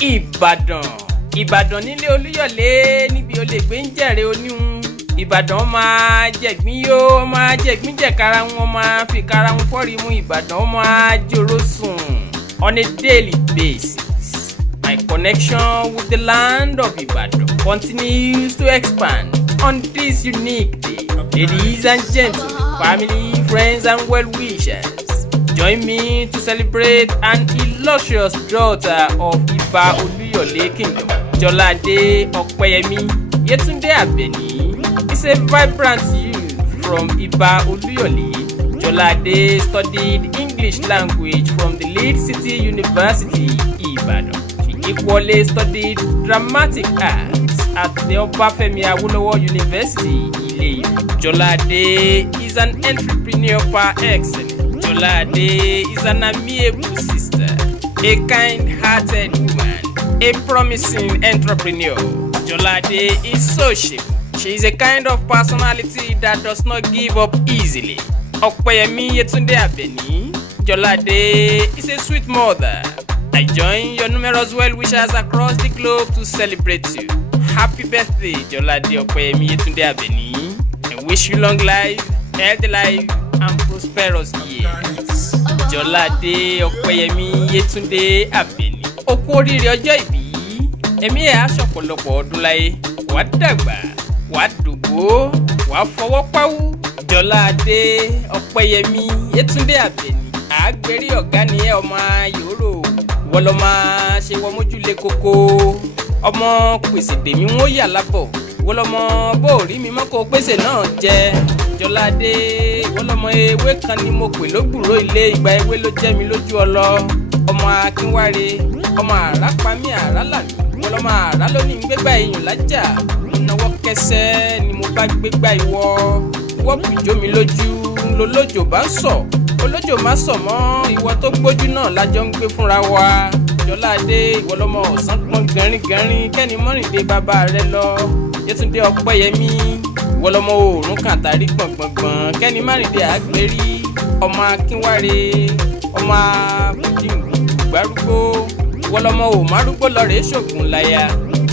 Ìbàdàn nílé Olúyọ̀lé níbi olè gbé ń jẹ̀rẹ̀ oníhun. Ìbàdàn máa jẹ̀gbín yó, máa jẹ̀gbín jẹ̀kara wọn, máa fi kara wọn fọ́rí mú. Ìbàdàn máa jòrò sùn on a daily basis. My connection with the land of Ibadan continues to expand on this unique day. Ladies and gentlemen, family, friends and well-wishers, join me to celebrate an illustrious daughter of Iba Oluyole Kingdom, Jolade Opeyemi Yetunde Abeni. Is a vibrant youth from Iba Oluyole. Jolade studied English language from the Lead City University, Ibadan. She equally studied dramatic arts at the Obafemi Awolowo University, Ile-Ife. Jolade is an entrepreneur par excellence. Jolade is an amiable sister, a kind-hearted woman, a promising entrepreneur. Jolade is social. She is a kind of personality that does not give up easily. Opeyemi Yetunde Abeni, Jolade is a sweet mother. I join your numerous well-wishers across the globe to celebrate you. Happy birthday, Jolade Opeyemi Yetunde Abeni. I wish you long life, healthy life, and prosperous years. Jolade Opeyemi Yetunde Abeni. Ó kú oríire ọjọ́ ìbí. Ẹ̀mí ẹ̀ á ṣọ̀pọ̀lọpọ̀ ọdún láyé. Wàá dàgbà, wàá dògbó, wàá fọwọ́ páwú. Jolade Opeyemi Yetunde Abeni. Àgbérí ọ̀gá ni ẹ ọmọ yòórò. Wọ́n lọ máa ṣe wọ́n mójúlé kókó. Ọmọ pèsè dèmí wọ́n yà lábọ̀. Wọ́n lọ́mọ bó rí mi mọ́ kó pèsè náà jẹ. Jolade wọ́n lọ́mọ ewé kan ni mo pè lógbùrò ilé, ìgbà ewé ló jẹ́ mi lójú ọlọ. Ọmọ akínwáre, ọmọ àrá pa mí àrá lànà. Wọ́n lọ́mọ àrá ló ní gbégbá èèyàn lájà. Ìnáwó kẹsẹ́ ni mo bá gbégbá ìwọ. Wọ́n bùjó mi lójú lolójò bá ń sọ. Olójò má sọ mọ́ ìwọ tó gbójú náà lájọ ń gbé fúnra wa. Jolade ìwọ lọ́mọ ọ̀sán pọ́n gẹ̀rín kẹ́ni mọ́rìndé bàbá rẹ lọ. Yetunde Opeyemi ìwọ lọ́mọ òórùn kàtàrí gbọ̀ngbọ̀ngbọ̀n kẹ́ni márìndé àgbérí. Ọmọ akínwáre, ọmọ àfòjìngbò gbárùgbó. Ìwọ lọ́mọ òmárùgbó lọ́rẹ̀ẹ́ ṣògùn láyà.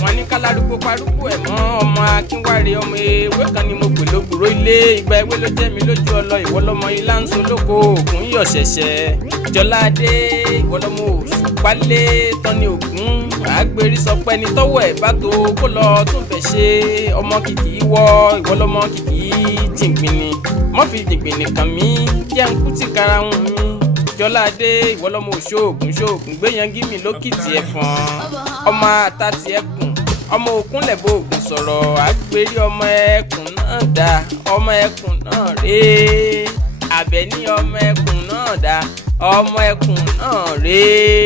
Wọ́n ní kálárúgbó parúgbó ẹ̀ mọ́. Ọmọ akínwáre ọmọ ewé kan ni mo pè lógbùrò ilé, ìgbà ewé ló jẹ́ mi lójú ọlọ. Ìwọ lọ́mọ ilá ń solóko ògùn yọ̀ ṣẹ̀ṣẹ̀. Jolade ìwọ lọ́mọ òṣùpálé tọ́ni ògún. Àgbérí sọ pé ní tọ́wọ́ ẹ̀ bá tó kó lọ tún fẹ́ ṣe. Ọmọ kìkì wọ ìwọ lọ́mọ kìkì jìngbìnì. Mọ́ fi jìngbìnì kàn mí jẹ́ ń kú tí karahun mi. Jolade ìwọ lọ́mọ ṣoògùn gbéyangí mi lókìtì ẹ̀fọn. Ọmọ àtàtì ẹkùn, ọmọ òkúnlẹ̀ bó ògùn sọ̀rọ̀. Àgbérí ọmọ ẹkùn náà dá, ọmọ ẹkùn náà rèé. Àbẹ̀ní ọmọ ẹkùn náà dá, ọmọ ẹkùn náà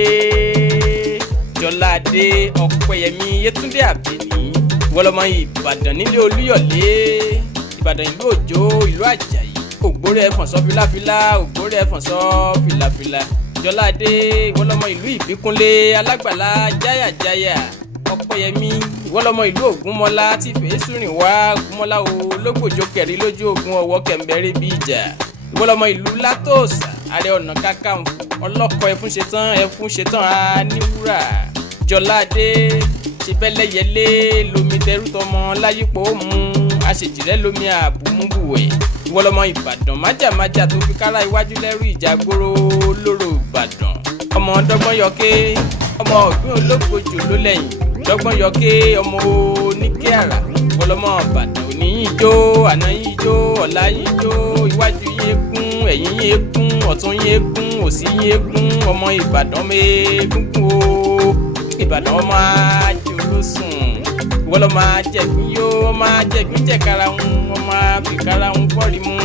rèé. Jolade Opeyemi Yetunde Abeni. Ìwọ lọ́mọ Ìbàdàn nílé Olúyọ̀lé. Ìbàdàn ìlú Òjó, ìlú Àjàyí. Ògbórè ẹ̀fọ̀n sọ filafila, ògbórè ẹ̀fọ̀n sọ filafila. Jolade ìwọ lọ́mọ ìlú Ìbíkúnlé, alágbàlá jáyàjáyà. Opeyemi ìwọ lọ́mọ ìlú Ògúnmọ́lá tí fèésù rìn wá. Ògúnmọ́lá o lógbòjó kẹrí lójú ogun ọwọ́ kẹ̀mbẹ́rẹ́ bí ìjà. Ìwọ lọ́mọ ìlú Látòsà, Ààrẹ Ọ̀nà Kakanfò. Ọlọ́kọ ẹfún ṣetán á níwúrà. Jolade ṣe bẹ́lẹ́yẹlé lomi tẹrú tọmọ láyípo mú. Aṣèjìrẹ́ lomi àbùmúbùwẹ̀. Ìwọ lọ́mọ Ìbàdàn májàmájà tó fi kára iwájú lẹ́rú ìjàgbóró lóró Ìbàdàn. Ọmọ dọ́gbọ́n yọké, ọmọ ọ̀gbìn ológbòjò ló lẹ́yìn. Dọ́gbọ́n yọké, ọmọ oníkẹ́ àrà. Ìwọ lọ́mọ Ìbàdàn òní yín jó, àná yín jó, ọ̀la yín jó. Iwájú yín kún, ẹ̀yìn yín kún, ọ̀tún yín kún, òsì yín kún. Ọmọ Ìbàdàn mẹ́ẹ̀ẹ́gúngún o. Ìbàdàn ọmọ ajé olóṣùn. Ìwọ lọ́mọ ajẹ̀gbín yó, ọmọ ajẹ̀gbín jẹ̀karahun, ọmọ àfikárahun fọ́rí mú.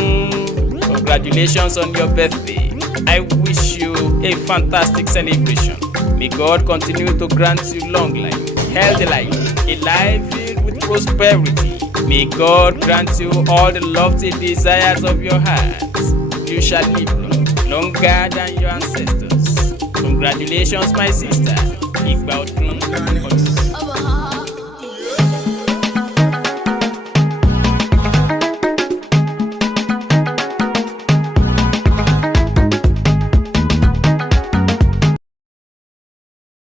Congratulations on your birthday. I wish you a fantastic celebration. May God continue to grant you long life, healthy life, a life filled with prosperity. May God grant you all the lofty desires of your heart. You shall live long, longer than your ancestors. Congratulations, my sister.